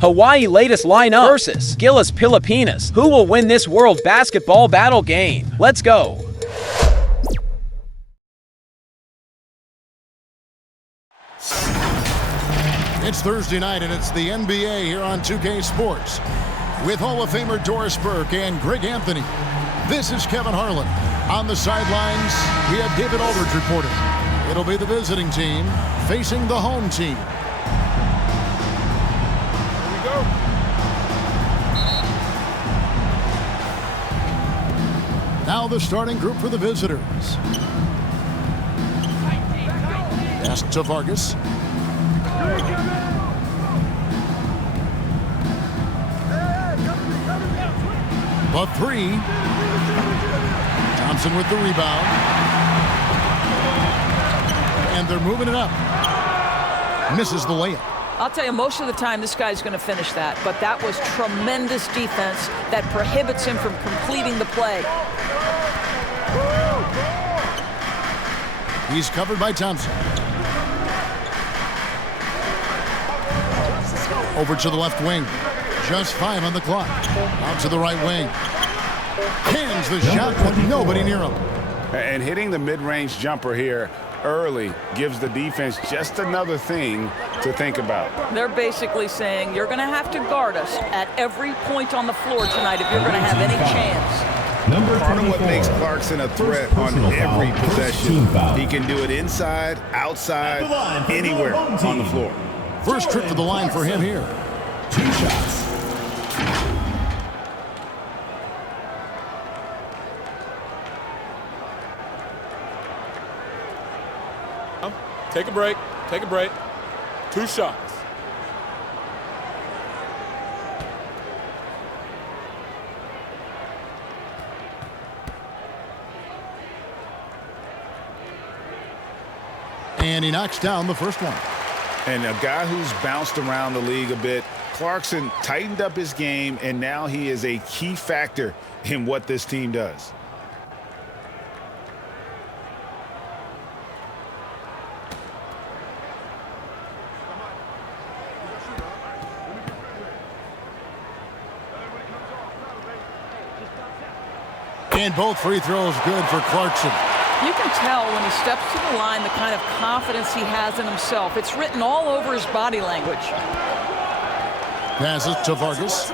Hawaii latest lineup versus GILAS Pilipinas. Who will win this World Basketball Battle game? Let's go. It's Thursday night, and it's the NBA here on 2K Sports. With Hall of Famer Doris Burke and Greg Anthony, this is Kevin Harlan. On the sidelines, we have David Aldridge reporting. It'll be the visiting team facing the home team. Here we go. Now the starting group for the visitors. Pass to Vargas. The three. Thompson with the rebound. And they're moving it up. Misses the layup. I'll tell you, most of the time this guy's going to finish that, but that was tremendous defense that prohibits him from completing the play. He's covered by Thompson. Over to the left wing. Just 5 on the clock. Out to the right wing. Cans the shot with nobody near him. And hitting the mid-range jumper here early gives the defense just another thing to think about. They're basically saying you're going to have to guard us at every point on the floor tonight if you're going to have any chance. Part of what makes Clarkson a threat on every possession. He can do it inside, outside, anywhere on the floor. First trip to the line for him here. 2 shots. Take a break. Take a break. 2 shots. And he knocks down the first one. And a guy who's bounced around the league a bit, Clarkson tightened up his game, and now he is a key factor in what this team does. And both free throws good for Clarkson. You can tell when he steps to the line the kind of confidence he has in himself. It's written all over his body language. Passes to Vargas.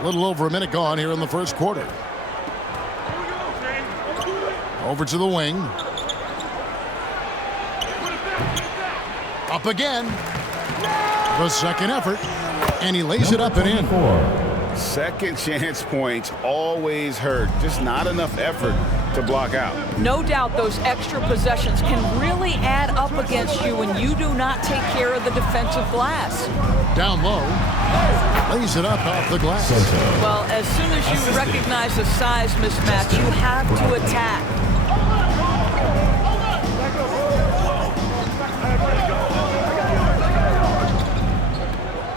A little over a minute gone here in the first quarter. Over to the wing. Up again. The second effort. And he lays it up and in. Second chance points always hurt. Just not enough effort to block out. No doubt those extra possessions can really add up against you when you do not take care of the defensive glass. Down low. Lays it up off the glass. Well, as soon as you recognize the size mismatch, you have to attack.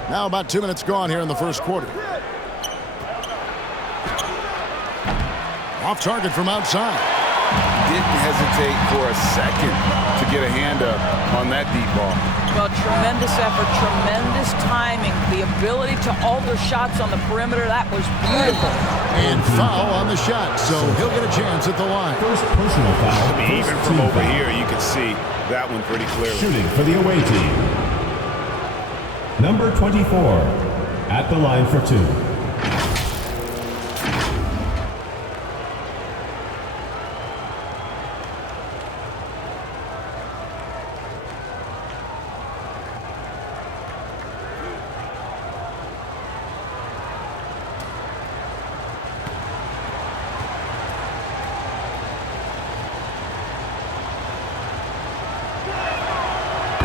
Now about 2 minutes gone here in the first quarter. Off target from outside. Didn't hesitate for a second to get a hand up on that deep ball. Well, tremendous effort, tremendous timing, the ability to alter shots on the perimeter. That was beautiful. And foul on the shot, so he'll get a chance at the line. First personal foul. Even from over here, you can see that one pretty clearly. Shooting for the away team. Number 24 at the line for 2.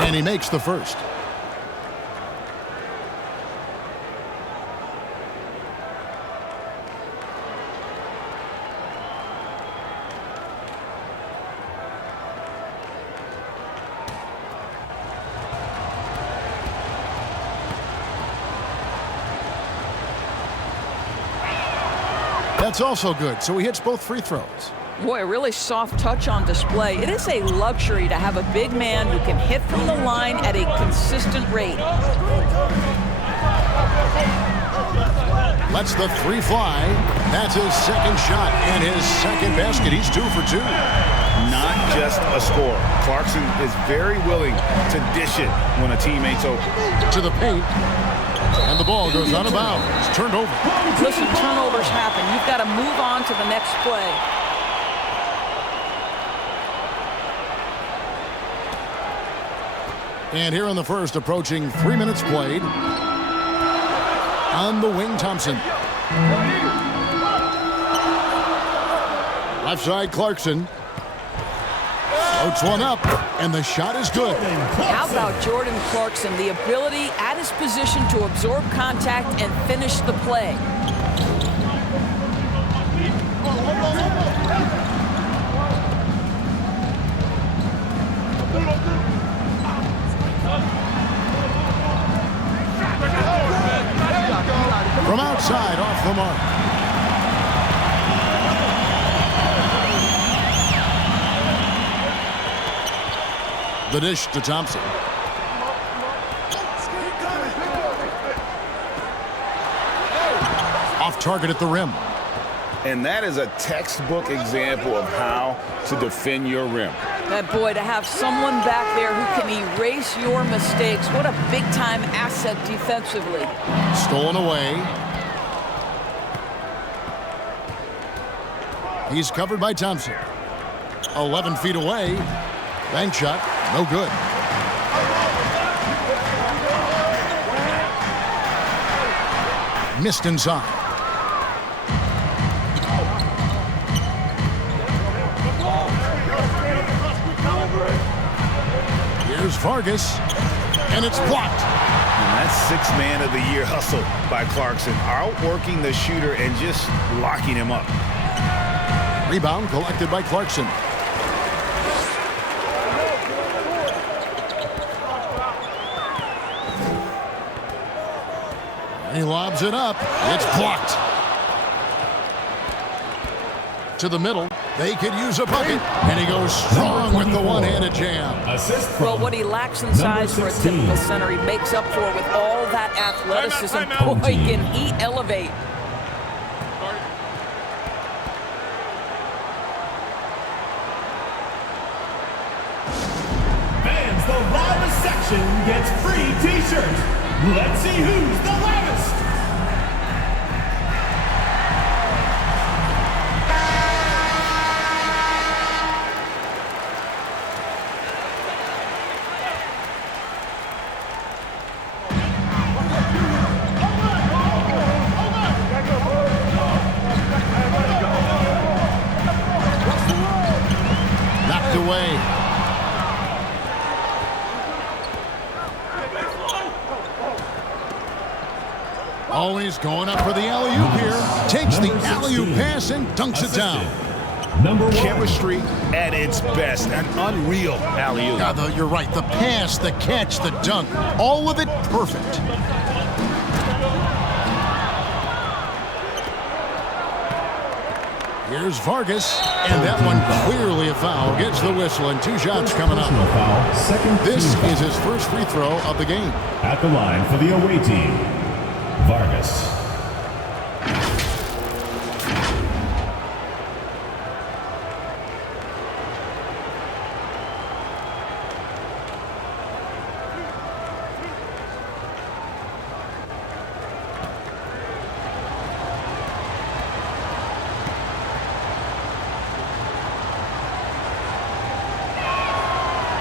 And he makes the first. That's also good, so he hits both free throws. Boy, a really soft touch on display. It is a luxury to have a big man who can hit from the line at a consistent rate. Lets the three fly. That's his second shot and his second basket. He's 2 for 2. Not just a scorer. Clarkson is very willing to dish it when a teammate's open. To the paint. And the ball goes out of bounds. It's turned over. Listen, turnovers happen. You've got to move on to the next play. And here in the first, approaching 3 minutes played. On the wing, Thompson. Left side, Clarkson. Floats one up, and the shot is good. How about Jordan Clarkson? The ability at his position to absorb contact and finish the play. From outside, off the mark. The dish to Thompson. Off target at the rim. And that is a textbook example of how to defend your rim. And boy, to have someone back there who can erase your mistakes, what a big-time asset defensively. Stolen away. He's covered by Thompson. 11 feet away. Bank shot, no good. Missed inside. Here's Vargas, and it's blocked. And that's sixth man of the year hustle by Clarkson, outworking the shooter and just locking him up. Rebound collected by Clarkson. He lobs it up. It's blocked. To the middle. They could use a bucket. And he goes strong with the one-handed jam. Well, what he lacks in size for a typical center, he makes up for with all that athleticism. Boy, can he elevate. Fans, the loudest section gets free t-shirts. Let's see who's the loudest. Knocked away. Always going up for the alley-oop here. Takes the alley-oop pass and dunks it down. Number 1. Chemistry at its best. An unreal alley-oop. God, you're right. The pass, the catch, the dunk. All of it perfect. Here's Vargas. And that one clearly a foul. Gets the whistle and 2 shots coming up. Foul. Second This team is his first free throw of the game. at the line for the away team. Vargas.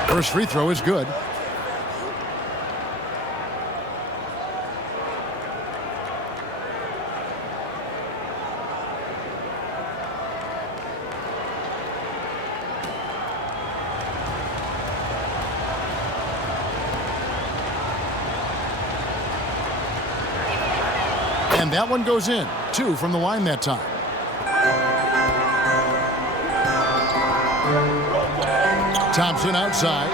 First free throw is good. And that one goes in. 2 from the line that time. Thompson outside.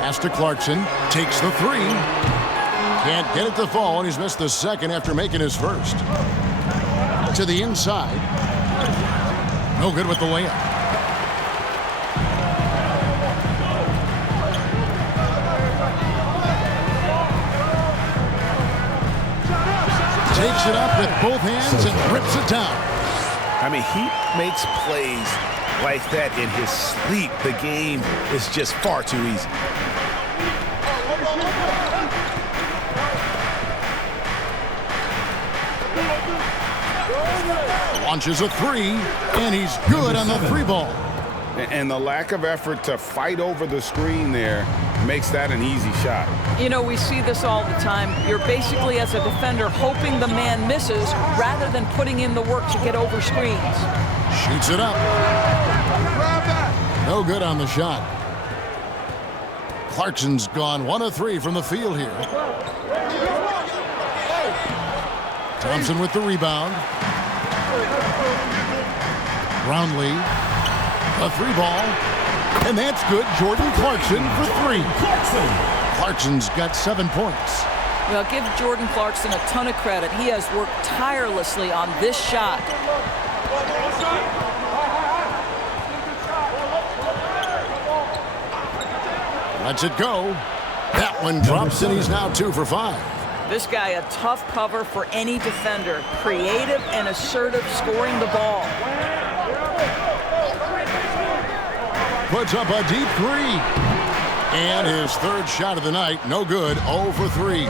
Pass to Clarkson. Takes the 3. Can't get it to fall, and he's missed the second after making his first. To the inside. No good with the layup. Takes it up with both hands and rips it down. I mean, he makes plays like that in his sleep. The game is just far too easy. Launches a three, and he's good on the three ball. And the lack of effort to fight over the screen there makes that an easy shot. You know, we see this all the time. You're basically, as a defender, hoping the man misses rather than putting in the work to get over screens. Shoots it up. No good on the shot. Clarkson's gone 1 of 3 from the field here. Thompson with the rebound. Brownlee, a three ball, and that's good. Jordan Clarkson for 3. Clarkson's got 7 points. Well, give Jordan Clarkson a ton of credit. He has worked tirelessly on this shot. Lets it go. That one drops, and he's now 2 for 5. This guy, a tough cover for any defender. Creative and assertive scoring the ball. Puts up a deep 3. And his 3rd shot of the night, no good, 0 for 3.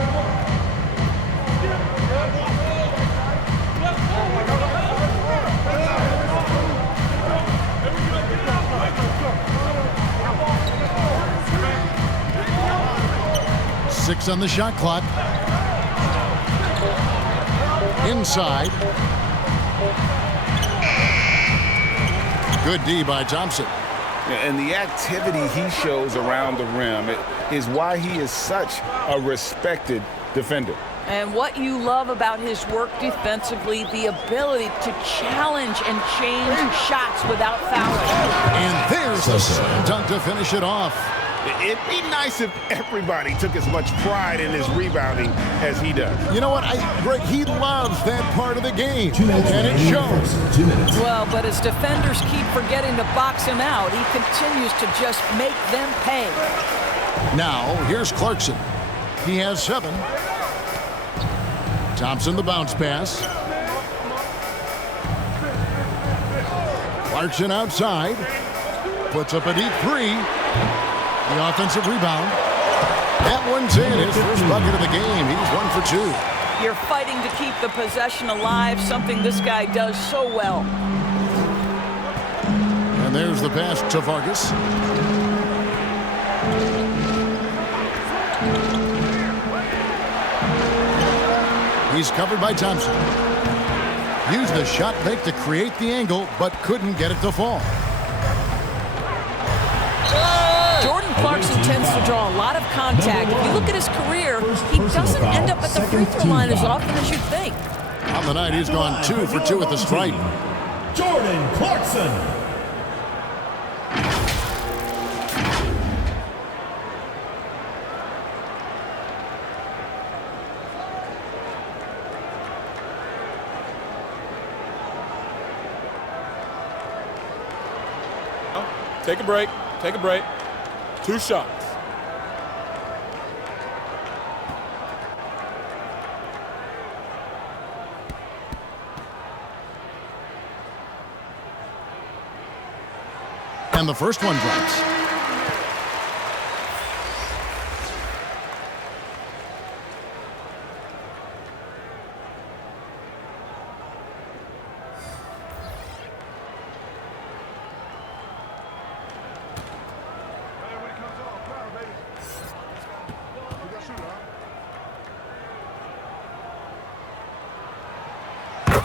Six on the shot clock. Inside. Good D by Thompson. And the activity he shows around the rim is why he is such a respected defender. And what you love about his work defensively, the ability to challenge and change shots without fouling. And there's the slam dunk to finish it off. It'd be nice if everybody took as much pride in his rebounding as he does. You know what, Greg, he loves that part of the game, and it shows. 2 minutes. Well, but as defenders keep forgetting to box him out, he continues to just make them pay. Now, here's Clarkson. He has 7. Thompson the bounce pass. Clarkson outside. Puts up a deep 3. The offensive rebound. That one's in. His first bucket of the game. He's 1 for 2. You're fighting to keep the possession alive, something this guy does so well. And there's the pass to Vargas. He's covered by Thompson. Used the shot fake to create the angle, but couldn't get it to fall. Jordan Clarkson tends to draw a lot of contact. If you look at his career, he doesn't end up at the free throw line as often as you'd think. On the night, he's gone 2 for 2 at the stripe. Jordan Clarkson. Take a break. Take a break. 2 shots. And the first one drops.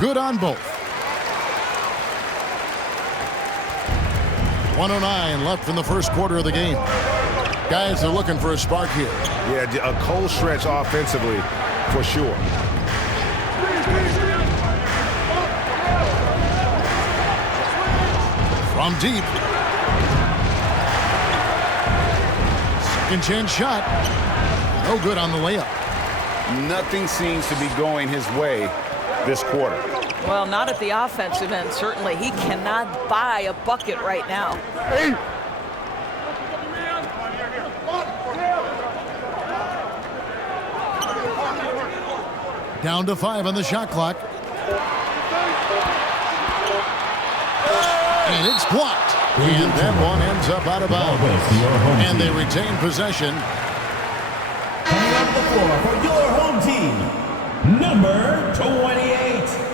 Good on both. 1:09 left in the first quarter of the game. Guys are looking for a spark here. Yeah, a cold stretch offensively for sure. From deep. Second chance shot. No good on the layup. Nothing seems to be going his way this quarter. Well, not at the offensive end, certainly. He cannot buy a bucket right now. Down to 5 on the shot clock. And it's blocked. And that one ends up out of bounds. And they retain possession. Coming on the floor for your home team, number 28.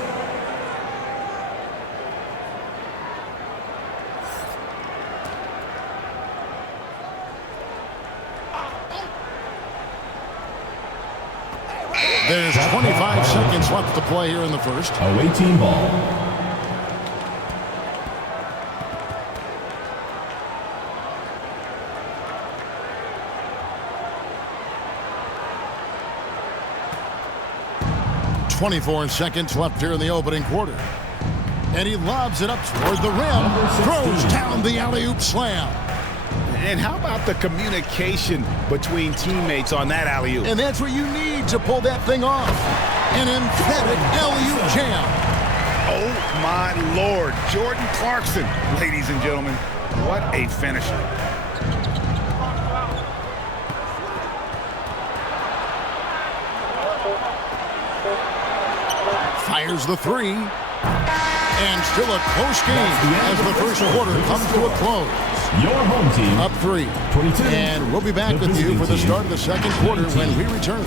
There's 25 seconds left to play here in the first. Away team ball. .24 seconds left here in the opening quarter. And he lobs it up toward the rim. Throws down the alley-oop slam. And how about the communication between teammates on that alley-oop? And that's what you need to pull that thing off. An emphatic alley-oop jam. Oh, my Lord. Jordan Clarkson, ladies and gentlemen. What a finisher. Fires the three. And still a close game as the first quarter comes to a close. Your home team Up 3. 22. And we'll be back with you for the start of the second quarter when we return.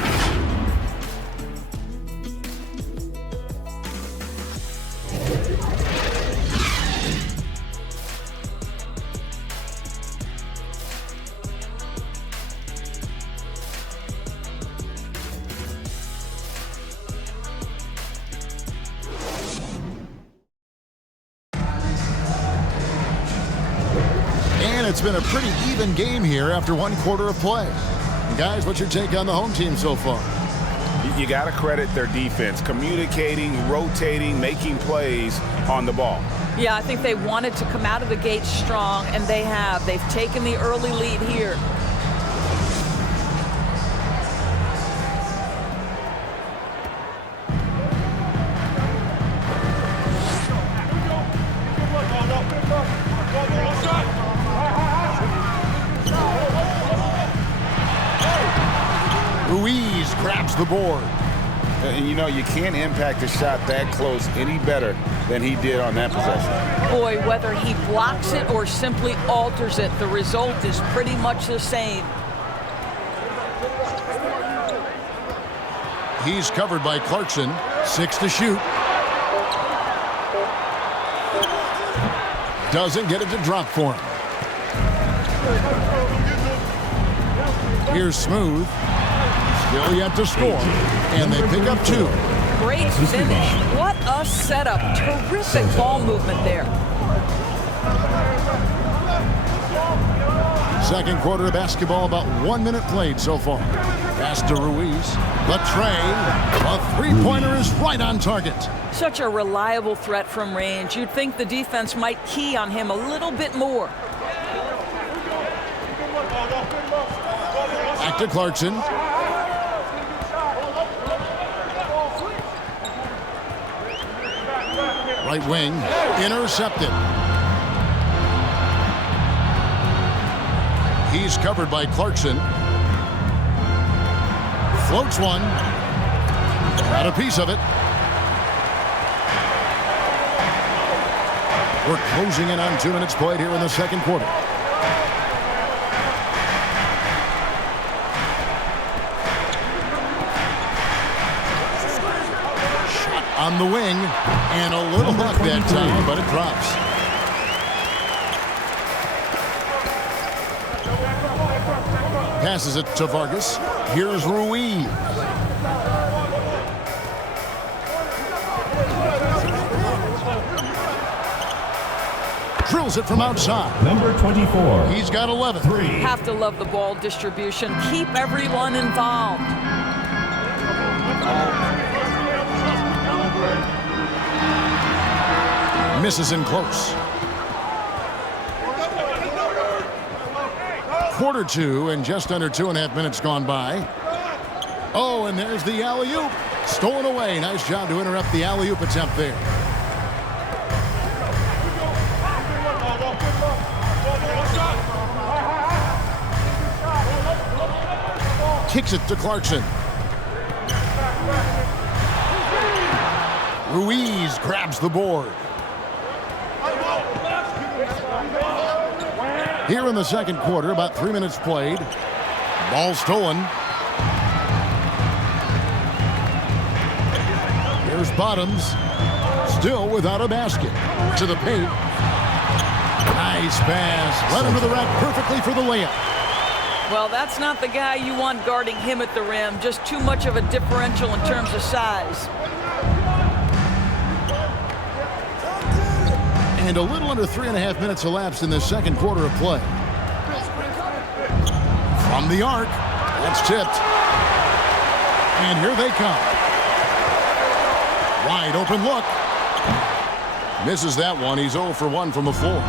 It's been a pretty even game here after one quarter of play. Guys, what's your take on the home team so far? You got to credit their defense, communicating, rotating, making plays on the ball. Yeah, I think they wanted to come out of the gate strong, and they have. They've taken the early lead here. Ruiz grabs the board. And you know, you can't impact a shot that close any better than he did on that possession. Boy, whether he blocks it or simply alters it, the result is pretty much the same. He's covered by Clarkson. 6 to shoot. Doesn't get it to drop for him. Here's Smooth. Still yet to score. And they pick up 2. Great finish. What a setup. Terrific ball movement there. Second quarter of basketball, about 1 minute played so far. Pass to Ruiz. The tray. A three-pointer is right on target. Such a reliable threat from range. You'd think the defense might key on him a little bit more. Back to Clarkson. Right wing. Intercepted. He's covered by Clarkson. Floats one. Got a piece of it. We're closing in on 2 minutes played here in the second quarter. Shot on the wing. And a little luck that time, but it drops. Passes it to Vargas. Here's Ruiz. Drills it from outside. Number 24. He's got 11. Have to love the ball distribution. Keep everyone involved. Misses in close. Quarter 2 and just under 2.5 minutes gone by. Oh, and there's the alley-oop. Stolen away. Nice job to interrupt the alley-oop attempt there. kicks it to Clarkson. Ruiz grabs the board. Here in the second quarter, about 3 minutes played. Ball stolen. Here's Bottoms. Still without a basket. To the paint. Nice pass. Led into the rack perfectly for the layup. Well, that's not the guy you want guarding him at the rim. Just too much of a differential in terms of size. And a little under 3.5 minutes elapsed in the second quarter of play. From the arc. That's tipped. And here they come. Wide open look. Misses that one. He's 0 for 1 from the floor.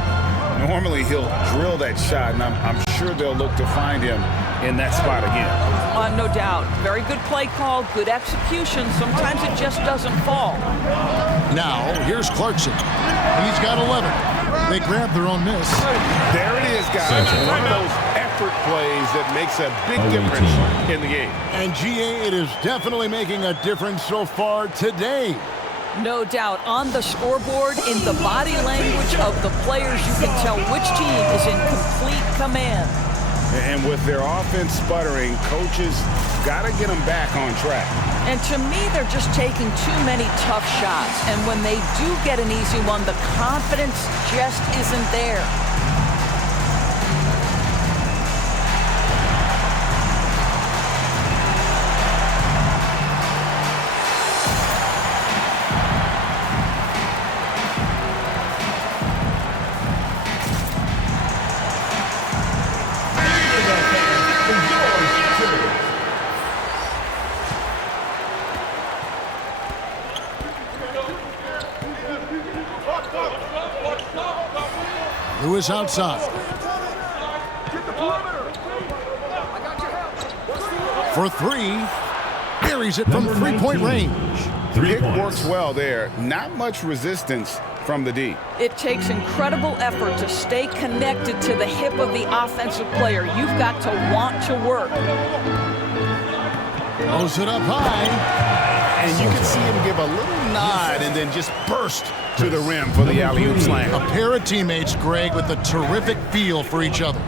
Normally he'll drill that shot, and I'm sure they'll look to find him in that spot again. No doubt. Very good play call, good execution. Sometimes it just doesn't fall. Now, here's Clarkson. He's got 11. They grab their own miss. There it is, guys. One of those effort plays that makes a big difference in the game. And GA, it is definitely making a difference so far today. No doubt. On the scoreboard, in the body language of the players, you can tell which team is in complete command. And with their offense sputtering, coaches got to get them back on track. And to me, they're just taking too many tough shots. And when they do get an easy one, the confidence just isn't there. Lewis outside. For three. Buries it from three-point range. It works well there. Not much resistance from the D. It takes incredible effort to stay connected to the hip of the offensive player. You've got to want to work. Throws it up high. And you can see him give a little nod and then just burst to the rim for the alley-oop slam. A pair of teammates, Greg, with a terrific feel for each other.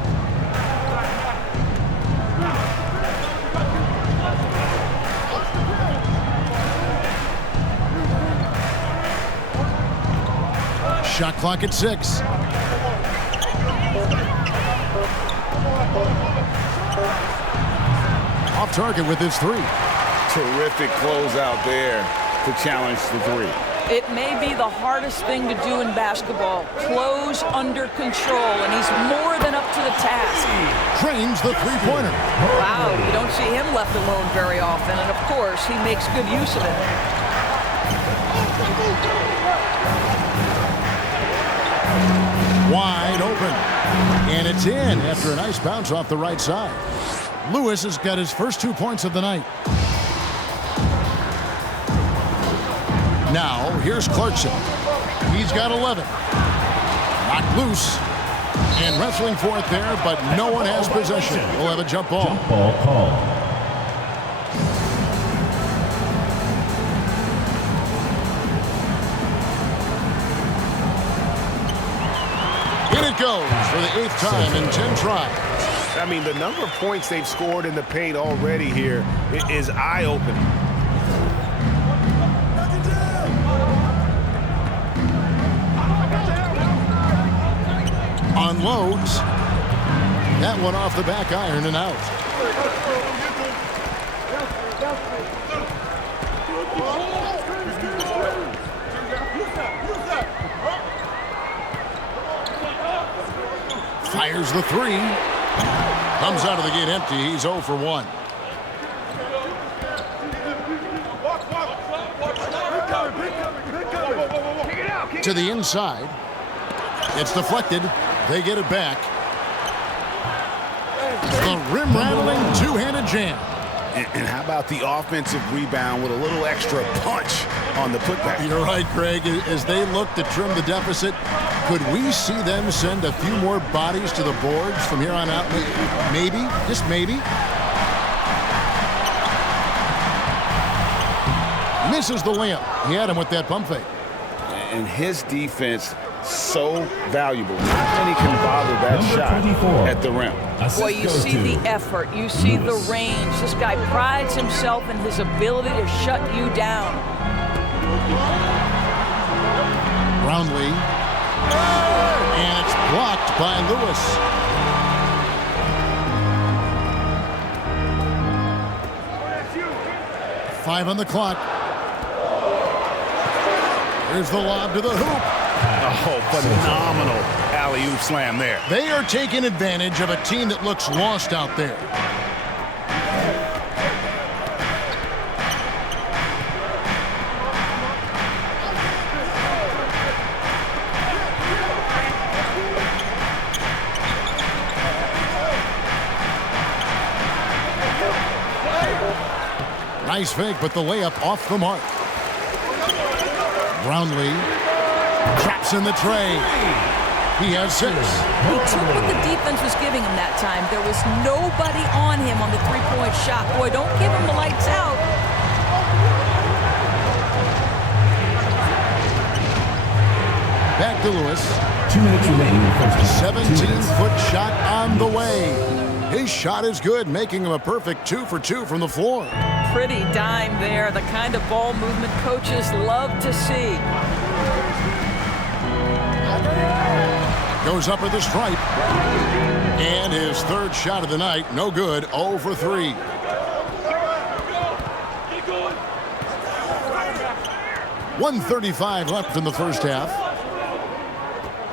Shot clock at 6. Off target with his 3. Terrific closeout there to challenge the 3. It may be the hardest thing to do in basketball. Close under control, and he's more than up to the task. Drains the three-pointer. Wow, you don't see him left alone very often, and of course, he makes good use of it. Wide open. And it's in after a nice bounce off the right side. Lewis has got his first 2 points of the night. Now, here's Clarkson. He's got 11. Knocked loose. And wrestling for it there, but no one has possession. We'll have a jump ball. Jump ball call. In it goes for the 8th time in 10 tries. I mean, the number of points they've scored in the paint already here is eye-opening. Unloads. That one off the back iron and out. Fires the 3. Comes out of the gate empty. He's 0 for 1. To the inside. It's deflected. They get it back. The rim-rattling two-handed jam. And how about the offensive rebound with a little extra punch on the putback? You're right, Greg. As they look to trim the deficit, could we see them send a few more bodies to the boards from here on out? Maybe, just maybe. Misses the layup. He had him with that pump fake. And his defense so valuable. Not many can bother that shot at the rim. Boy, you see the effort. You see the range. This guy prides himself in his ability to shut you down. Brownlee. And it's blocked by Lewis. Five on the clock. Here's the lob to the hoop. Oh, phenomenal alley-oop slam there. They are taking advantage of a team that looks lost out there. Nice fake, but the layup off the mark. Brownlee traps in the tray. He has 6. He took what the defense was giving him that time. There was nobody on him on the three-point shot. Boy, don't give him the lights out. Back to Lewis. 2 minutes remaining in the first half. 17-foot shot on the way. His shot is good, making him a perfect 2 for 2 from the floor. Pretty dime there. The kind of ball movement coaches love to see. Goes up at the stripe. And his third shot of the night, no good, 0 for 3. .135 left in the first half.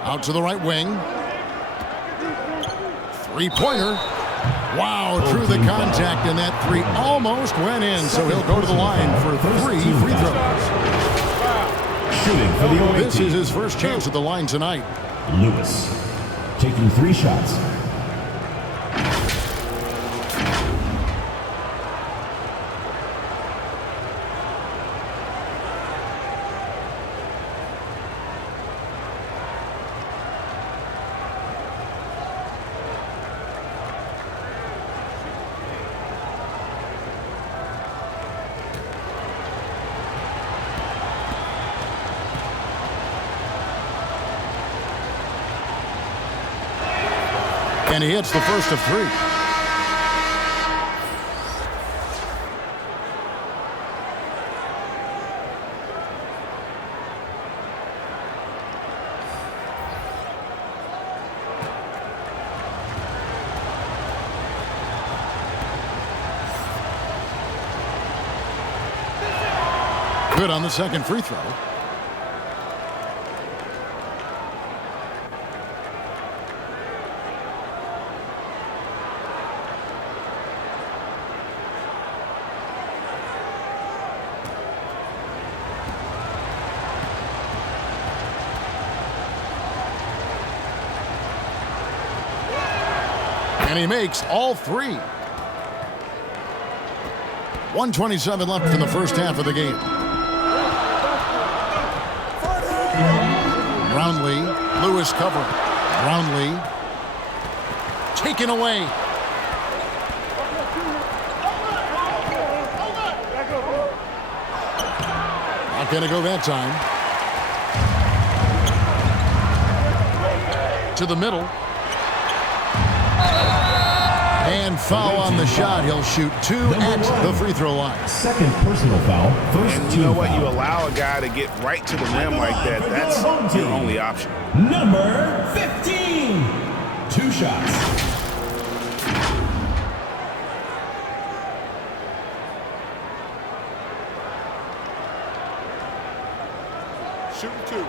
Out to the right wing. Three-pointer. Wow, through the contact, and that 3 almost went in, so he'll go to the line for 3 free throws. Shooting for the away This team. is his first chance at the line tonight. Lewis taking 3 shots. And he hits the first of 3. Good on the second free throw. And he makes all 3. 1:27 left in the first half of the game. Brownlee, Lewis covering. Brownlee taken away. Not going to go that time. To the middle. And foul on the shot. He'll shoot 2 at the free throw line. Second personal foul. First And team you know what? foul. You allow a guy to get right to the rim like that. That's your only option. Number 15. 2 shots. Shooting 2.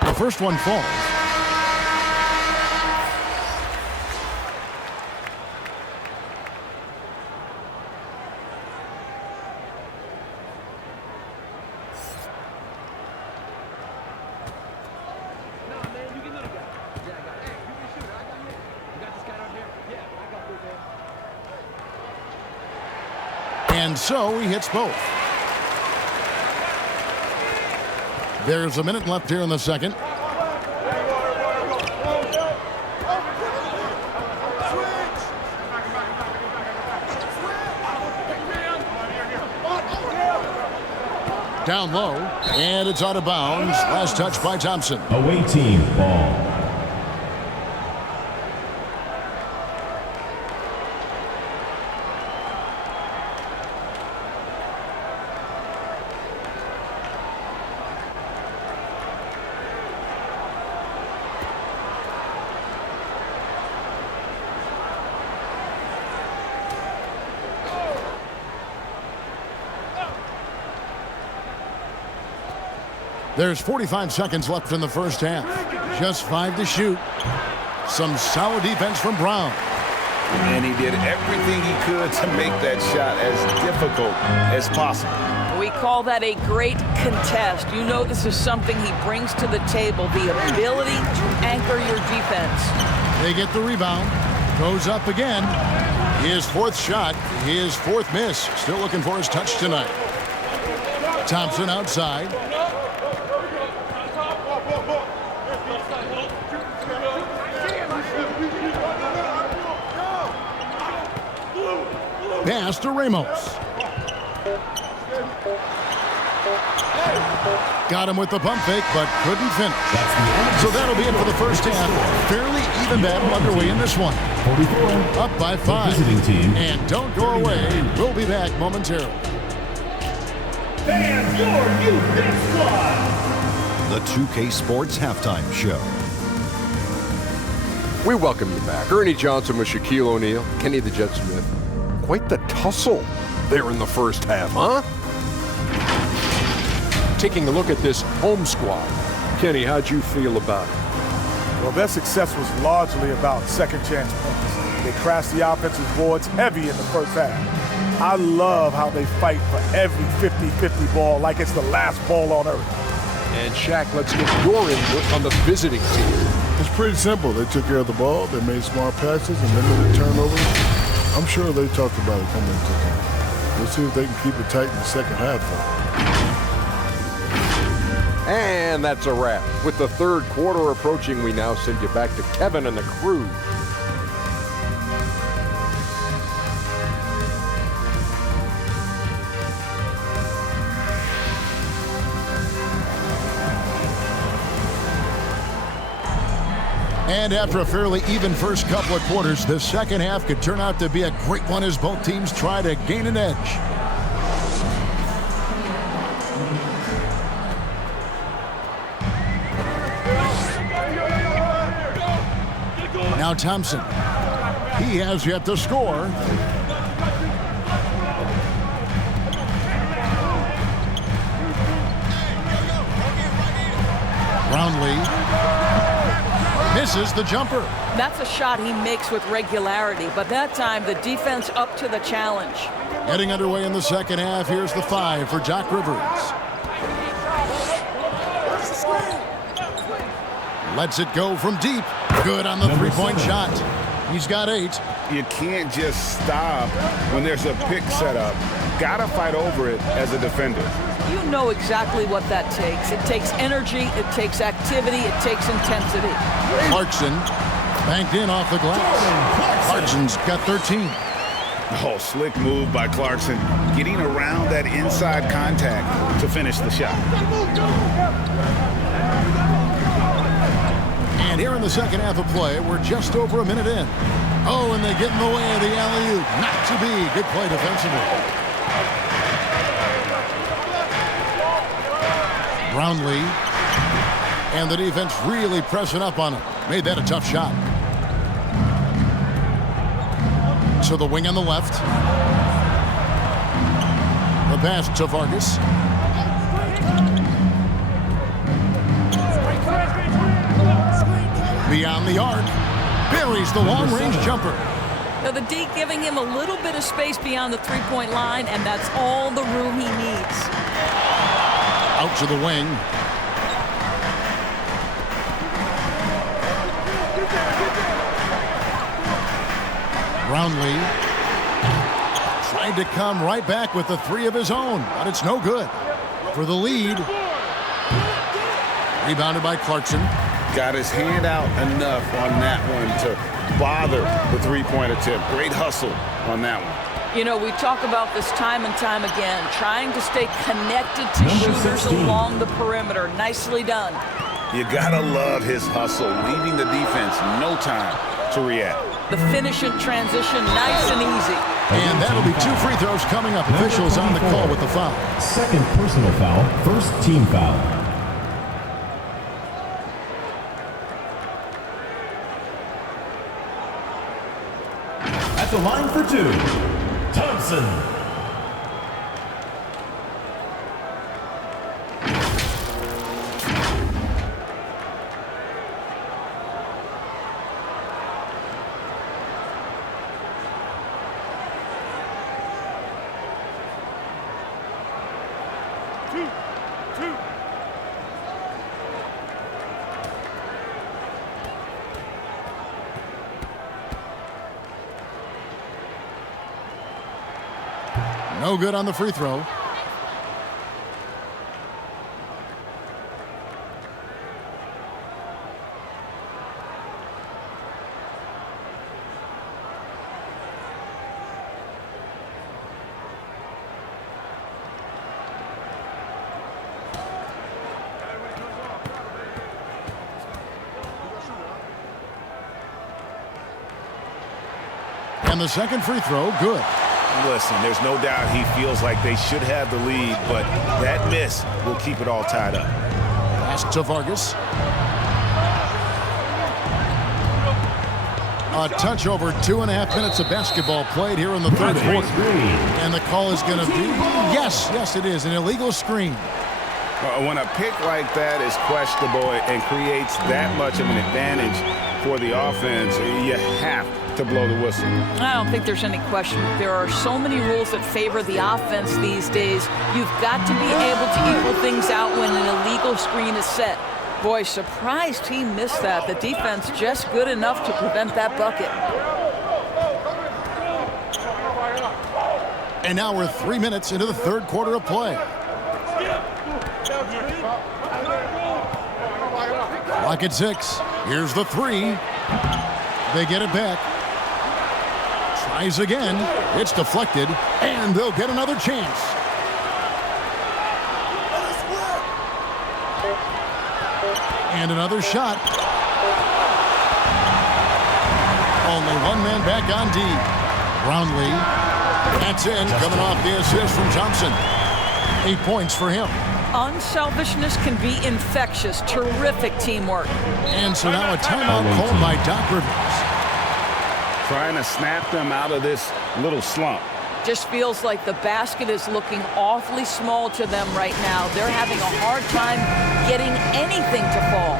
The first one falls. And so he hits both. There's a minute left here in the second. Down low, and it's out of bounds. Last touch by Thompson. Away team ball. There's 45 seconds left in the first half. Just 5 to shoot. Some solid defense from Brown. And he did everything he could to make that shot as difficult as possible. We call that a great contest. You know this is something he brings to the table, the ability to anchor your defense. They get the rebound. Goes up again. His fourth shot, his fourth miss. Still looking for his touch tonight. Thompson outside. Pass to Ramos. Got him with the pump fake, but couldn't finish. So that'll be it for the first half. Fairly even battle underway in this one. 44. Up by 5. Visiting team. And don't go away. We'll be back momentarily. Fans, your youth dance squad. The 2K Sports Halftime Show. We welcome you back. Ernie Johnson with Shaquille O'Neal, Kenny the Jet Smith. Quite the tussle there in the first half, huh? Taking a look at this home squad. Kenny, how'd you feel about it? Well, their success was largely about second chance points. They crashed the offensive boards heavy in the first half. I love how they fight for every 50-50 ball like it's the last ball on earth. And Shaq, let's get your input on the visiting team. It's pretty simple. They took care of the ball, they made smart passes, and limited turnovers. I'm sure they talked about it coming into the game. We'll see if they can keep it tight in the second half, though. And that's a wrap. With the third quarter approaching, we now send you back to Kevin and the crew. And after a fairly even first couple of quarters, the second half could turn out to be a great one as both teams try to gain an edge. Now Thompson. He has yet to score. Brownlee. Misses the jumper. That's a shot he makes with regularity, but that time the defense up to the challenge. Getting underway in the second half. Here's the 5 for Doc Rivers. Lets it go from deep. Good on the three-point shot. He's got 8. You can't just stop when there's a pick set up. Gotta fight over it as a defender. You know exactly what that takes. It takes energy, it takes activity, it takes intensity. Clarkson banked in off the glass. Clarkson's got 13. Oh, slick move by Clarkson. Getting around that inside contact to finish the shot. And here in the second half of play, we're just over a minute in. Oh, and they get in the way of the alley-oop. Not to be. Good play defensively. Brownlee. And the defense really pressing up on him. Made that a tough shot. To the wing on the left. The pass to Vargas. Beyond the arc. Buries the long-range jumper. Now the D giving him a little bit of space beyond the three-point line, and that's all the room he needs. Out to the wing. Brownlee tried to come right back with the 3 of his own, but it's no good. For the lead, Rebounded by Clarkson. Got his hand out enough on that one to bother the three-point attempt. Great hustle on that one. You know, we talk about this time and time again, trying to stay connected to shooters 16. along the perimeter. Nicely done. You gotta love his hustle, leaving the defense no time to react. The finish in transition, nice and easy. And that'll be 2 free throws coming up. Officials on the call with the foul. Second personal foul, first team foul. At the line for 2, Thompson. No good on the free throw. And the second free throw, good. Listen, there's no doubt he feels like they should have the lead, but that miss will keep it all tied up. Pass to Vargas. A touch over 2.5 minutes of basketball played here in the third quarter. And the call is going to be, yes, it is, an illegal screen. When a pick like that is questionable and creates that much of an advantage for the offense, you have to blow the whistle. I don't think there's any question. There are so many rules that favor the offense these days. You've got to be able to equal things out when an illegal screen is set. Boy, surprised he missed that. The defense just good enough to prevent that bucket. And now we're 3 minutes into the third quarter of play. Clock at 6. Here's the 3. They get it back. Tries again. It's deflected, and they'll get another chance. And another shot. Only one man back on D. Brownlee. That's in, coming off the assist from Johnson. 8 points for him. Unselfishness can be infectious. Terrific teamwork. And so now a timeout called by Doc Rivers. Trying to snap them out of this little slump. Just feels like the basket is looking awfully small to them right now. They're having a hard time getting anything to fall.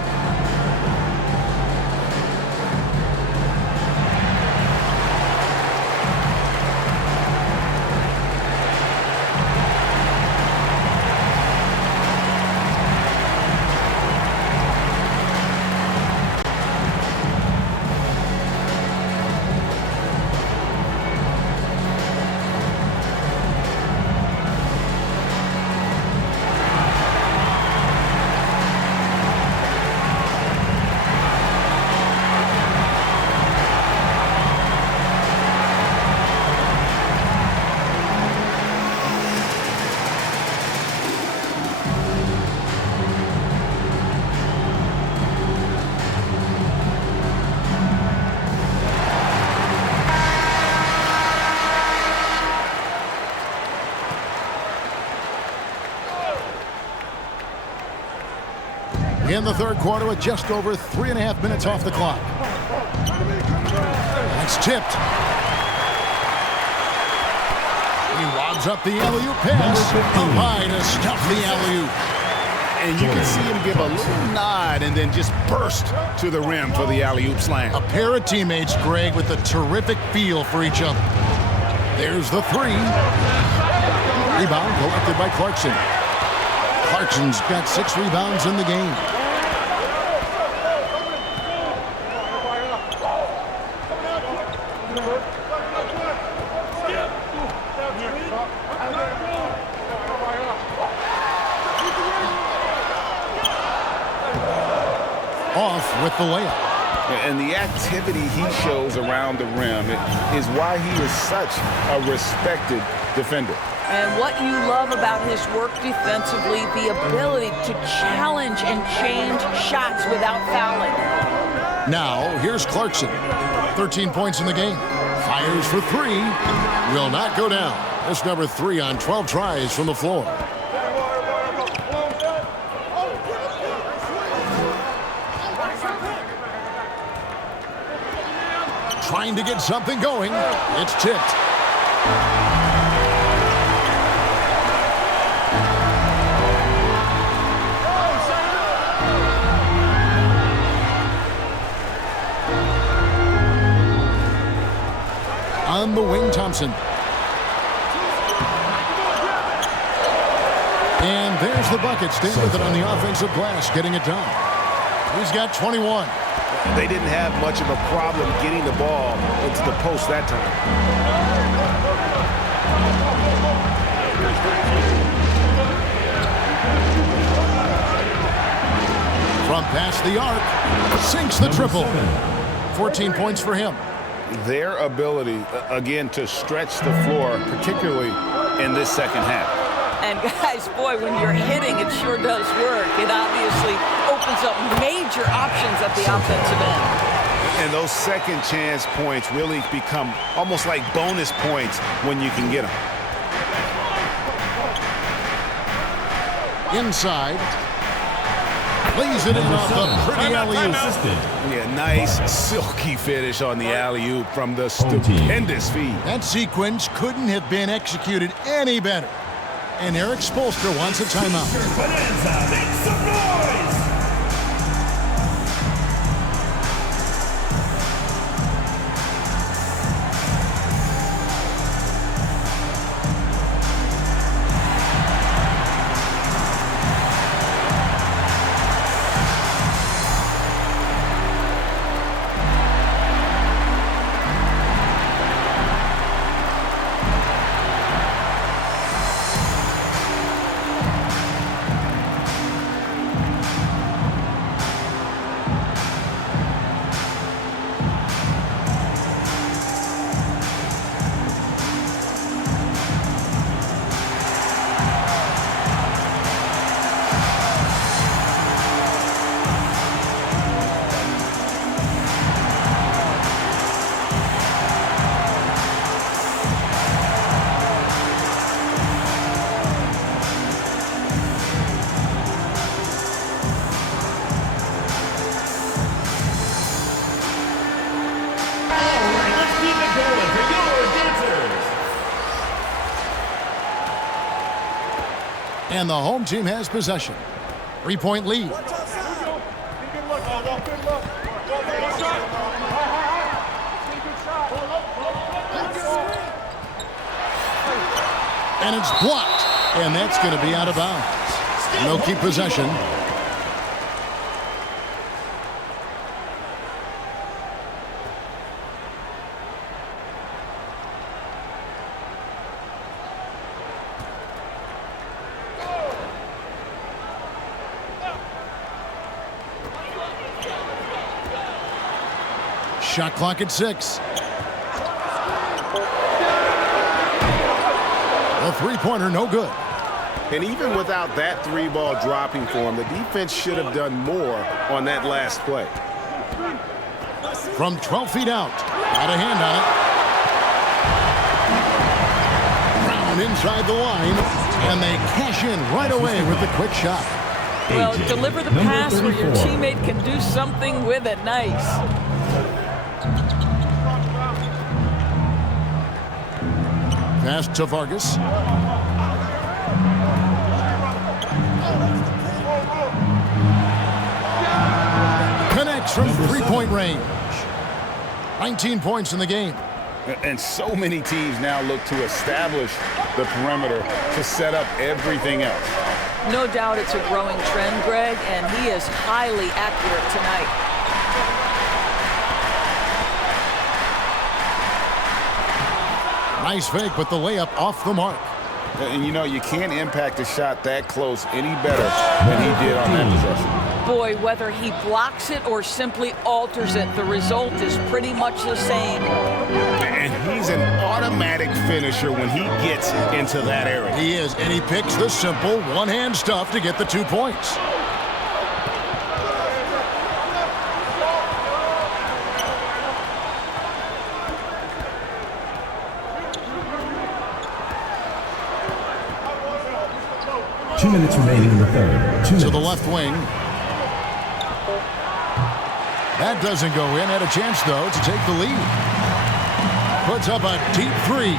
In the third quarter with just over 3.5 minutes off the clock. That's tipped. He lobs up the alley-oop pass. Up high to stuff the alley-oop. And you can see him give a little nod and then just burst to the rim for the alley-oop slam. A pair of teammates, Greg, with a terrific feel for each other. There's the 3. Rebound collected by Clarkson. Clarkson's got 6 rebounds in the game. off with the layup. And the activity he shows around the rim is why he is such a respected defender. And what you love about his work defensively, the ability to challenge and change shots without fouling. Now, here's Clarkson. 13 points in the game. Fires for three. Will not go down. That's number 3 on 12 tries from the floor. Trying to get something going. It's tipped. On the wing, Thompson. And there's the bucket. Staying with it on the offensive glass, getting it done. He's got 21. They didn't have much of a problem getting the ball into the post that time. From past the arc, sinks the triple. 14 points for him. Their ability, again, to stretch the floor, particularly in this second half. And guys, boy, when you're hitting, it sure does work. It obviously opens up major options at the offensive end. And those second chance points really become almost like bonus points when you can get them. Inside. Lays it in off the pretty alley-oop. Yeah, nice silky finish on the alley-oop from the stupendous feed. That sequence couldn't have been executed any better. And Eric Spoelstra wants a timeout. Bonanza, make some noise! And the home team has possession. 3-point lead. And it's blocked. And that's going to be out of bounds. They'll keep possession. Shot clock at 6. A three-pointer, no good. And even without that three ball dropping for him, the defense should have done more on that last play. From 12 feet out. Got a hand on it. Brown inside the line. And they cash in right away with the quick shot. Well, deliver the pass where your teammate can do something with it. Nice. Pass to Vargas. Connects from three-point range. 19 points in the game. And so many teams now look to establish the perimeter to set up everything else. No doubt it's a growing trend, Greg, and he is highly accurate tonight. Nice fake, but the layup off the mark. And you know, you can't impact a shot that close any better than he did on that possession. Boy, whether he blocks it or simply alters it, the result is pretty much the same. And he's an automatic finisher when he gets into that area. He is, and he picks the simple one-hand stuff to get the 2 points. Two minutes remaining in the third. To the left wing. That doesn't go in. Had a chance, though, to take the lead. Puts up a deep three.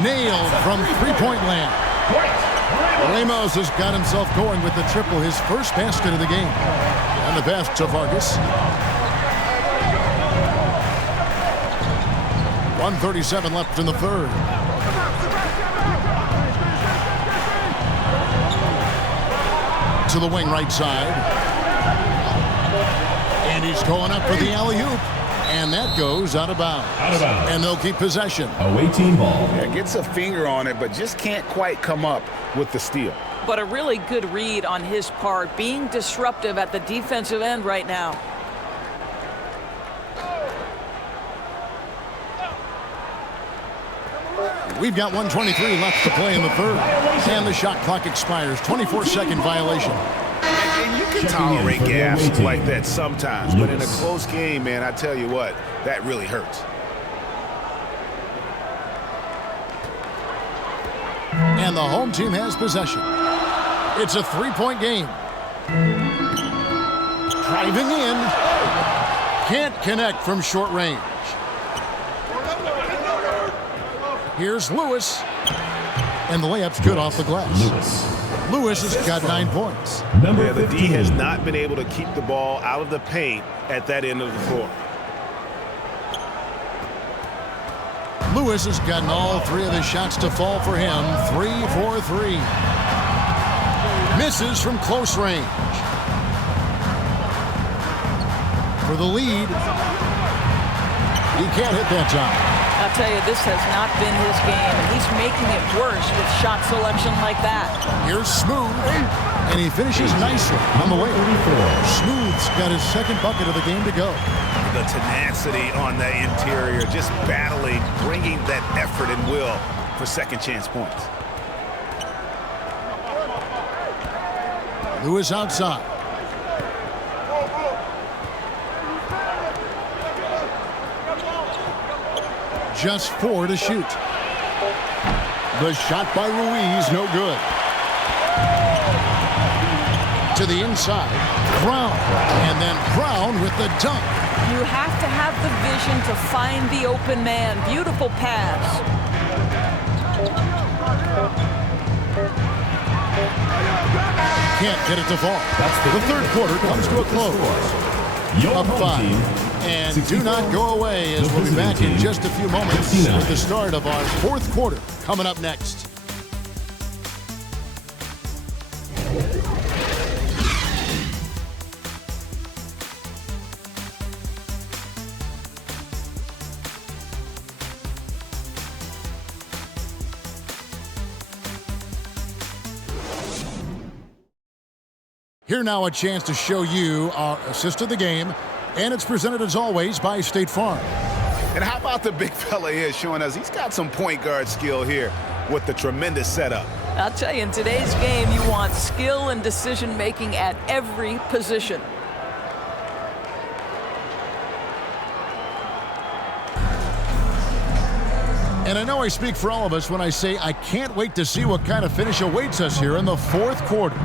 Nailed from three-point land. Ramos has got himself going with the triple, his first basket of the game. And the pass to Vargas. 1:37 left in the third. To the wing right side. And he's going up for the alley-oop. And that goes out of bounds. And they'll keep possession. Away team ball. Yeah, gets a finger on it, but just can't quite come up with the steal. But a really good read on his part, being disruptive at the defensive end right now. We've got 1:23 left to play in the third. And the shot clock expires. 24-second violation. And you can tolerate gaps like that sometimes, but in a close game, man, I tell you what, that really hurts. And the home team has possession. It's a three-point game. Driving in. Can't connect from short range. Here's Lewis. And the layup's good off the glass. Lewis has got 9 points. Yeah, the D has not been able to keep the ball out of the paint at that end of the floor. Lewis has gotten all 3 of his shots to fall for him. 3 for 3. Misses from close range. For the lead. He can't hit that time. I'll tell you, this has not been his game, and he's making it worse with shot selection like that. Here's Smooth, and he finishes nicely on the way. Smooth's got his second bucket of the game to go. The tenacity on the interior, just battling, bringing that effort and will for second chance points. Lewis outside. Just 4 to shoot. The shot by Ruiz, no good. To the inside, Brown. And then Brown with the dunk. You have to have the vision to find the open man. Beautiful pass. Can't get it to fall. The third quarter comes to a close. Up 5. And do not go away, as we'll be back in just a few moments with the start of our fourth quarter coming up next. Here now a chance to show you our assist of the game. And it's presented, as always, by State Farm. And how about the big fella here showing us he's got some point guard skill here with the tremendous setup. I'll tell you, in today's game, you want skill and decision-making at every position. And I know I speak for all of us when I say I can't wait to see what kind of finish awaits us here in the fourth quarter.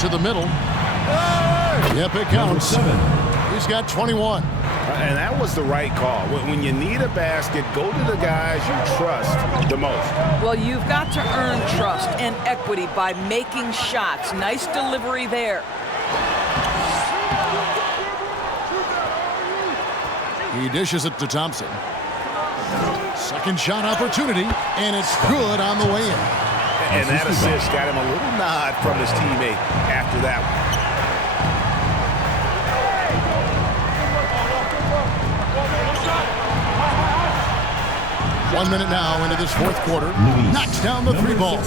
To the middle. Yep, it counts. He's got 21. And that was the right call. When you need a basket, go to the guys you trust the most. Well, you've got to earn trust and equity by making shots. Nice delivery there. He dishes it to Thompson. Second shot opportunity, and it's good on the way in. And that assist got him a little nod from his teammate after that one. 1 minute now into this fourth quarter. Knocks down the three ball.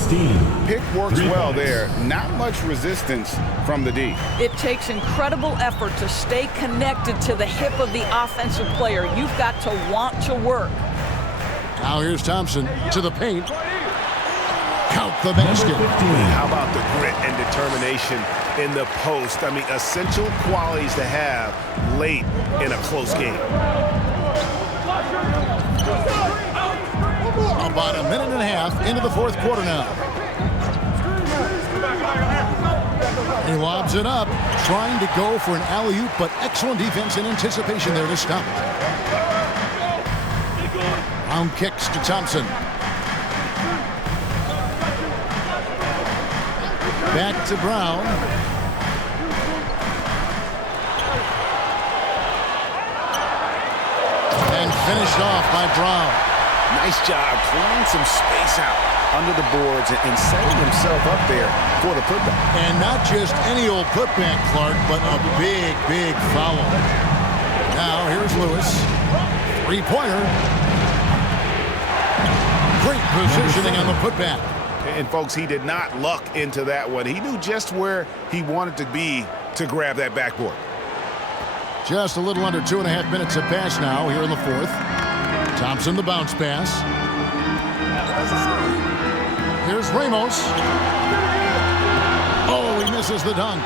Pick works well there. Not much resistance from the D. It takes incredible effort to stay connected to the hip of the offensive player. You've got to want to work. Now here's Thompson to the paint. Count the basket. How about the grit and determination in the post? I mean, essential qualities to have late in a close game. About a minute and a half into the fourth quarter now. He lobs it up, trying to go for an alley-oop, but excellent defense and anticipation there to stop it. Brown kicks to Thompson. Back to Brown. And finished off by Brown. Nice job clearing some space out under the boards and setting himself up there for the putback. And not just any old putback, Clark, but a big, big foul. Now here's Lewis. Three-pointer. Great positioning on the putback. And folks, he did not luck into that one. He knew just where he wanted to be to grab that backboard. Just a little under 2.5 minutes have passed now here in the fourth. Thompson the bounce pass. Here's Ramos. Oh, he misses the dunk.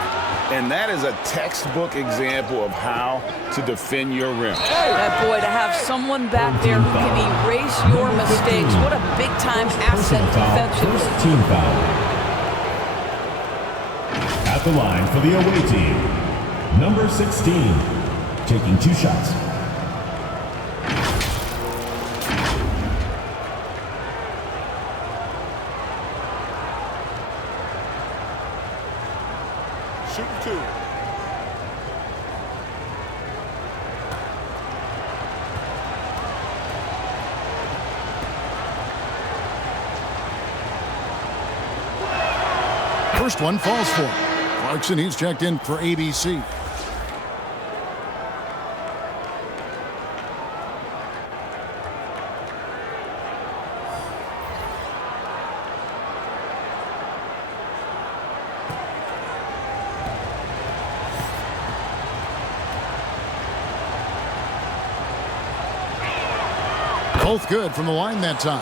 And that is a textbook example of how to defend your rim. That boy, to have someone back there who can erase your mistakes. What a big-time asset defensively. Team foul. At the line for the away team, number 16, taking 2 shots. Shooting 2. First one falls for him. Clarkson, he's checked in for ABC. Both good from the line that time.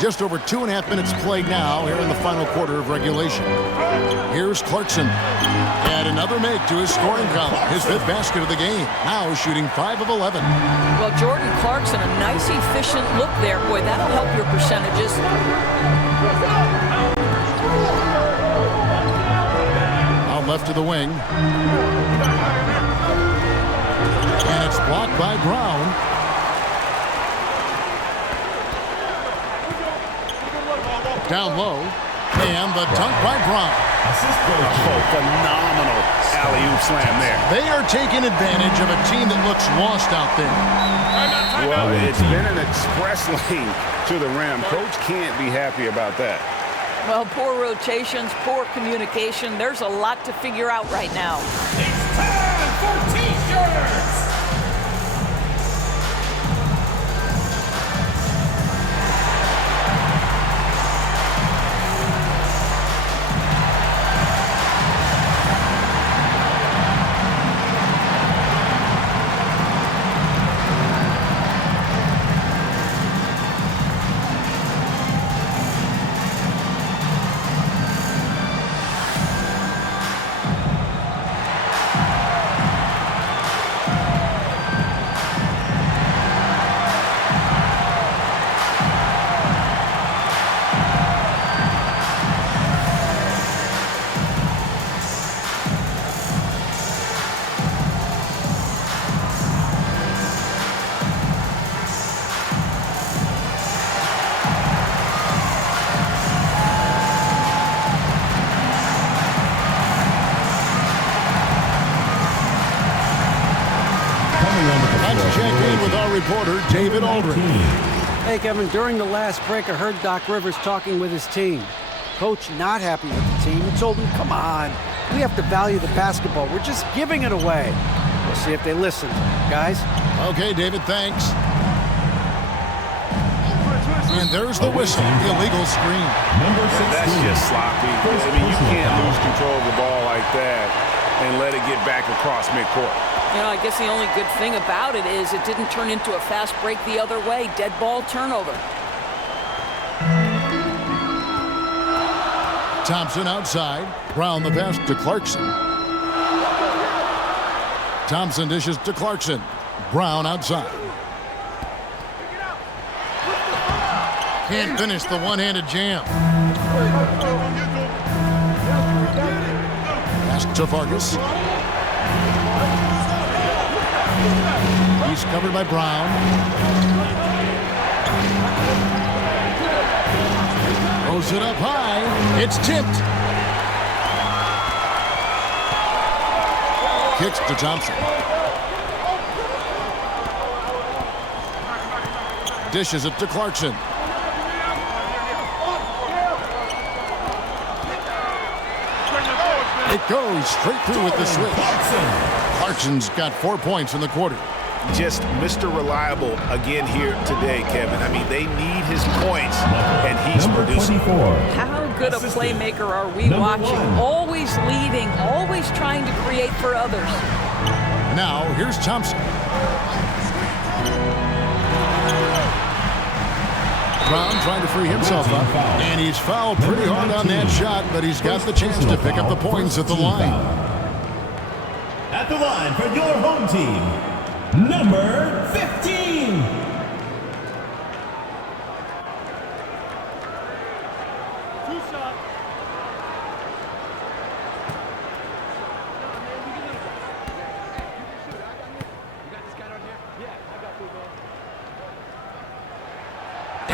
Just over 2.5 minutes played now here in the final quarter of regulation. Here's Clarkson. And another make to his scoring column. His 5th basket of the game. Now shooting 5 of 11. Well, Jordan Clarkson, a nice, efficient look there. Boy, that'll help your percentages. Out left to the wing. And it's blocked by Brown. Down low, and the dunk by Brown. Oh, phenomenal alley-oop slam there. They are taking advantage of a team that looks lost out there. Well, it's been an express lane to the rim. Coach can't be happy about that. Well, poor rotations, poor communication. There's a lot to figure out right now. It's time for T-shirts! Let's check in with our reporter, David Aldridge. Hey, Kevin, during the last break, I heard Doc Rivers talking with his team. Coach not happy with the team. He told them, come on, we have to value the basketball. We're just giving it away. We'll see if they listen. Guys? Okay, David, thanks. And there's the whistle. Illegal screen. That's just sloppy. I mean, you can't lose control of the ball like that and let it get back across midcourt. You know, I guess the only good thing about it is it didn't turn into a fast break the other way. Dead ball turnover. Thompson outside. Brown the pass to Clarkson. Thompson dishes to Clarkson. Brown outside. Can't finish the one-handed jam. Pass to Vargas. He's covered by Brown. Throws it up high. It's tipped. Kicks to Thompson. Dishes it to Clarkson. It goes straight through with the switch. Clarkson's got 4 points in the quarter. Just Mr. Reliable again here today, Kevin. I mean, they need his points, and he's producing. How good a playmaker are we watching? Always leading, always trying to create for others. Now, here's Thompson. Brown trying to free himself up, and he's fouled pretty hard on that shot, but he's got the chance to pick up the points at the line. At the line for your home team, number 15.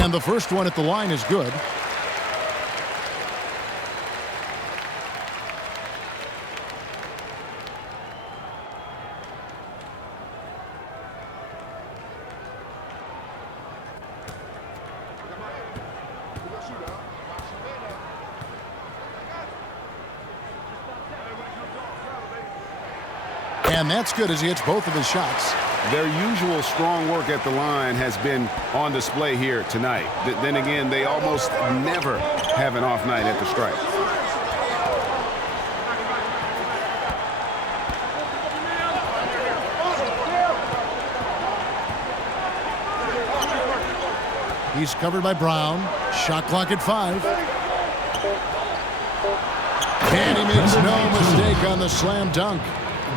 And the first one at the line is good. And that's good as he hits both of his shots. Their usual strong work at the line has been on display here tonight. Then again, they almost never have an off night at the stripe. He's covered by Brown. Shot clock at 5. And he makes no mistake on the slam dunk.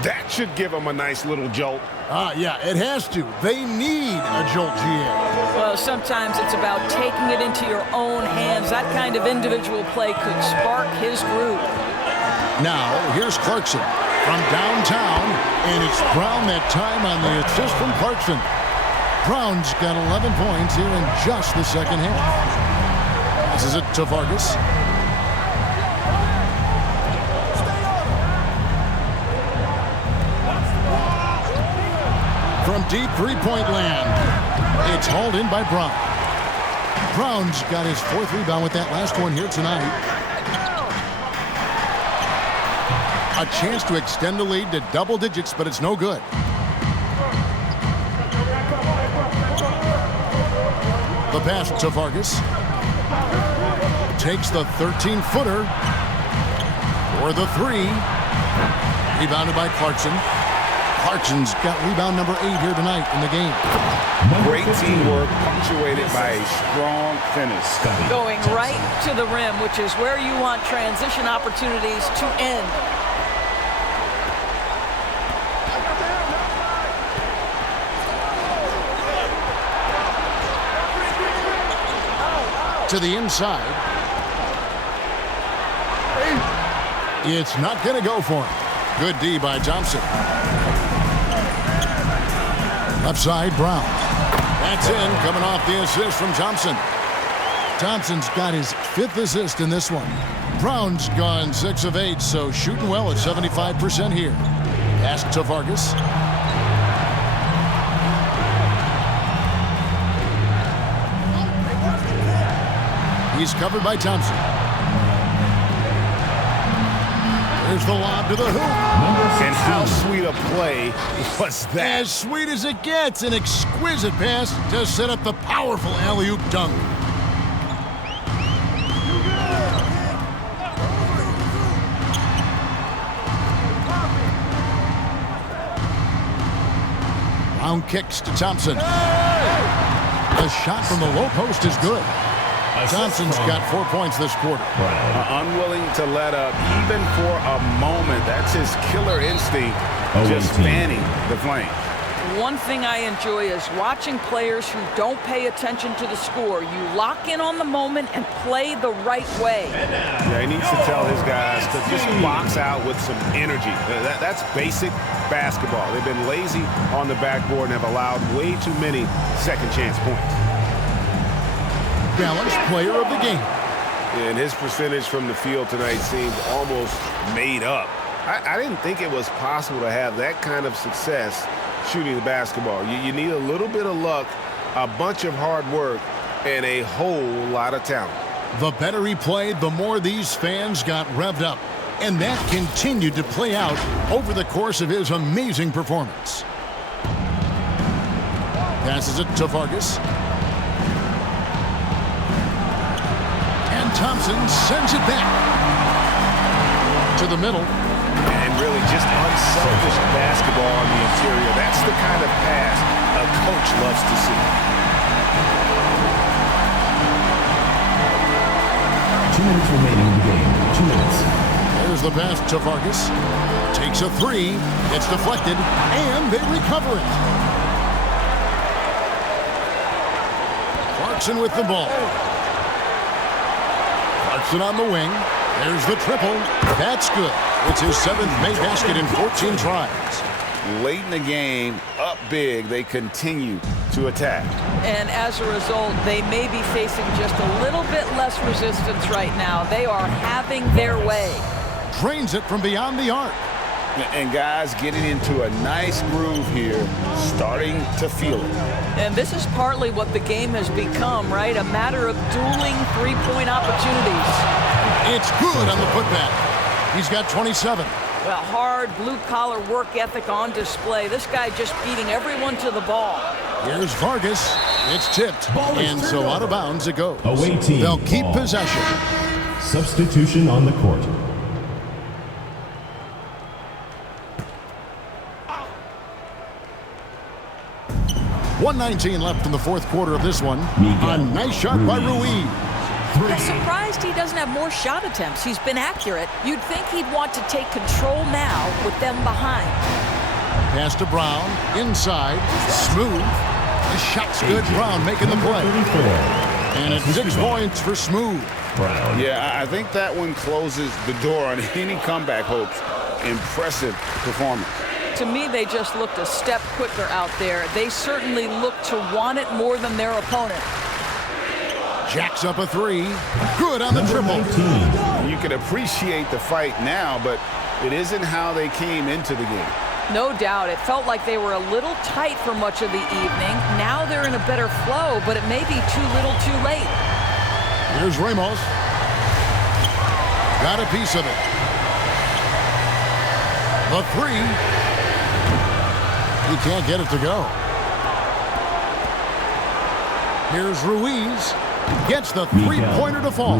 That should give them a nice little jolt. Yeah, it has to. They need a jolt, GA. Well, sometimes it's about taking it into your own hands. That kind of individual play could spark his groove. Now, here's Clarkson from downtown, and it's Brown that time on the assist from Clarkson. Brown's got 11 points here in just the second half. This is it to Vargas. From deep three-point land, it's hauled in by Brown. Brown's got his 4th rebound with that last one here tonight. A chance to extend the lead to double digits, but it's no good. The pass to Vargas. Takes the 13-footer for the 3. Rebounded by Clarkson. Clarkson's got rebound number 8 here tonight in the game. Great teamwork, punctuated by a strong finish. Going right to the rim, which is where you want transition opportunities to end. To the inside. It's not going to go for him. Good D by Thompson. Left side, Brown. That's in, coming off the assist from Thompson. Thompson's got his 5th assist in this one. Brown's gone 6 of 8, so shooting well at 75% here. Pass to Vargas. He's covered by Thompson. There's the lob to the hoop. And how sweet a play was that? As sweet as it gets, an exquisite pass to set up the powerful alley-oop dunk. Brown kicks to Thompson. The shot from the low post is good. Thompson's got 4 points this quarter. Unwilling to let up even for a moment. That's his killer instinct, just fanning the flame. One thing I enjoy is watching players who don't pay attention to the score. You lock in on the moment and play the right way. Yeah, he needs to tell his guys to just box out with some energy. That's basic basketball. They've been lazy on the backboard and have allowed way too many second chance points. Balanced player of the game. And his percentage from the field tonight seemed almost made up. I didn't think it was possible to have that kind of success shooting the basketball. You need a little bit of luck, a bunch of hard work, and a whole lot of talent. The better he played, the more these fans got revved up. And that continued to play out over the course of his amazing performance. Passes it to Vargas. And Thompson sends it back to the middle. And really just unselfish basketball on the interior. That's the kind of pass a coach loves to see. 2 minutes remaining in the game. 2 minutes. There's the pass to Vargas. Takes a three. It's deflected. And they recover it. Clarkson with the ball. Clarkson on the wing. There's the triple. That's good. It's his 7th made basket in 14 tries. Late in the game, up big, they continue to attack. And as a result, they may be facing just a little bit less resistance right now. They are having their way. Drains it from beyond the arc. And guys getting into a nice groove here, starting to feel it. And this is partly what the game has become, right? A matter of dueling three-point opportunities. It's good on the putback. He's got 27. Well, hard blue-collar work ethic on display. This guy just beating everyone to the ball. Here's Vargas. It's tipped. And so out of bounds it goes. Away team. They'll keep possession. Substitution on the court. .119 left in the fourth quarter of this one. Miguel. A nice shot by Ruiz. I'm surprised he doesn't have more shot attempts. He's been accurate. You'd think he'd want to take control now with them behind. Pass to Brown. Inside. Smooth. The shot's good. Brown making the play. And it's 6 points for Smooth. Brown. Yeah, I think that one closes the door on any comeback hopes. Impressive performance. To me, they just looked a step quicker out there. They certainly look to want it more than their opponent. Jacks up a three. Good on the triple. You can appreciate the fight now, but it isn't how they came into the game. No doubt. It felt like they were a little tight for much of the evening. Now they're in a better flow, but it may be too little too late. Here's Ramos. Got a piece of it. The three. He can't get it to go. Here's Ruiz. Gets the three-pointer to fall.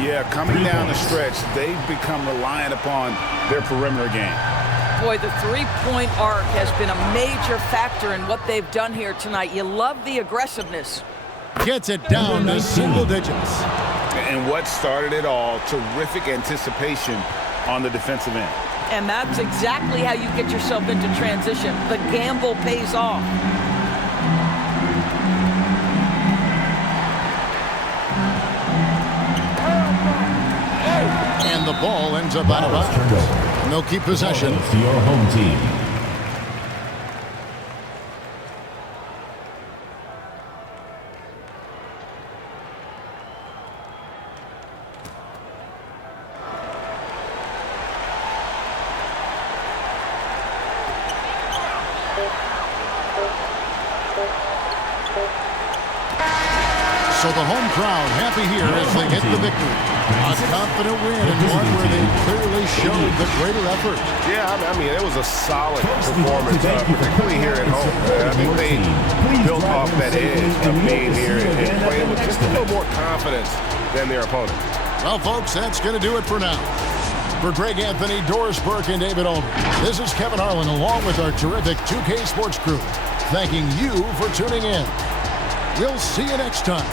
Yeah, coming down the stretch, they've become reliant upon their perimeter game. Boy, the three-point arc has been a major factor in what they've done here tonight. You love the aggressiveness. Gets it down to single digits. And what started it all, terrific anticipation on the defensive end. And that's exactly how you get yourself into transition. The gamble pays off. And the ball ends up out of bounds. And they'll keep possession. To your home team. So the home crowd happy here as they get the victory. A confident win and one where they clearly showed the greater effort. Yeah, I mean, it was a solid performance, particularly here at home. I think they built off that edge of being here and playing with just a little more confidence than their opponent. Well, folks, that's going to do it for now. For Greg Anthony, Doris Burke, and David Olden, this is Kevin Harlan along with our terrific 2K Sports crew. thanking you for tuning in. We'll see you next time.